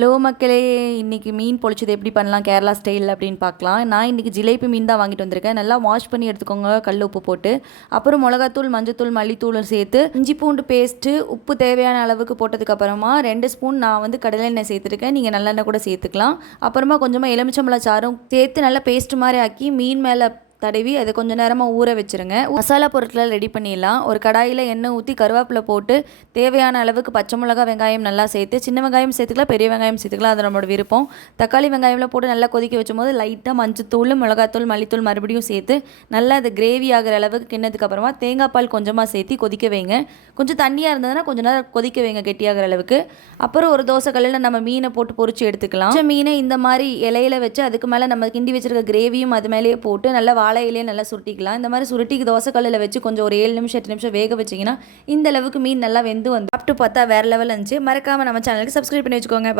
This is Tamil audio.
ஹலோ மக்களே, இன்றைக்கி மீன் பொழிச்சது எப்படி பண்ணலாம் கேரளா ஸ்டைல் அப்படின்னு பார்க்கலாம். நான் இன்றைக்கி ஜிலேபி மீன் தான் வாங்கிட்டு வந்திருக்கேன். நல்லா வாஷ் பண்ணி எடுத்துக்கோங்க கல் உப்பு போட்டு. அப்புறம் மிளகாத்தூள், மஞ்சத்தூள், மல்லித்தூள் சேர்த்து இஞ்சி பூண்டு பேஸ்ட்டு, உப்பு தேவையான அளவுக்கு போட்டதுக்கப்புறமா 2 ஸ்பூன் நான் வந்து கடலை எண்ணெய் சேர்த்துருக்கேன். நீங்கள் நல்லெண்ணெய் கூட சேர்த்துக்கலாம். அப்புறமா கொஞ்சமாக எலுமிச்சம்பழ சாறும் சேர்த்து நல்லா பேஸ்ட் மாதிரி ஆக்கி மீன் மேலே தடவி அதை கொஞ்சம் நேரமாக ஊற வச்சுருங்க. மசாலா பொருட்களை ரெடி பண்ணிடலாம். ஒரு கடாயில் எண்ணெய் ஊற்றி கருவேப்பிலை போட்டு தேவையான அளவுக்கு பச்சை மிளகா, வெங்காயம் நல்லா சேர்த்து, சின்ன வெங்காயம் சேர்த்துக்கலாம், பெரிய வெங்காயம் சேர்த்துக்கலாம், அது நம்மளோட விருப்பம். தக்காளி வெங்காயம்லாம் போட்டு நல்லா கொதிக்க வச்சும் போது லைட்டாக மஞ்சத்தூள், மிளகாத்தூள், மல்லித்தூள் மறுபடியும் சேர்த்து நல்லா அது கிரேவி ஆகிற அளவுக்கு கிண்ணதுக்கு அப்புறமா தேங்காய் பால் கொஞ்சமாக சேர்த்து கொதிக்க வைங்க. கொஞ்சம் தண்ணியாக இருந்ததுன்னா கொஞ்சம் நேரம் கொதிக்க வைங்க கெட்டியாகிற அளவுக்கு. அப்புறம் ஒரு தோசை கல்லில் நம்ம மீனை போட்டு பொரிச்சு எடுத்துக்கலாம். மீனை இந்த மாதிரி இலையில வச்சு அதுக்கு மேலே நம்ம கிண்டி வச்சிருக்க கிரேவியும் அது மேலேயே போட்டு நல்லா வாழையிலே நல்லா சுருட்டிக்கலாம். இந்த மாதிரி சுருட்டிக்கு தோசை கல்லில் வச்சு கொஞ்சம் ஒரு 7 நிமிஷம் 8 நிமிஷம் வேக வச்சிங்கன்னா இந்த அளவுக்கு மீன் நல்லா வெந்து வந்து சாப்பிட்டு பார்த்தா வேறு லெவலில் இருந்துச்சு. மறக்காமல் நம்ம சேனலுக்கு சப்ஸ்கிரைப் பண்ணி வச்சுக்கோங்க.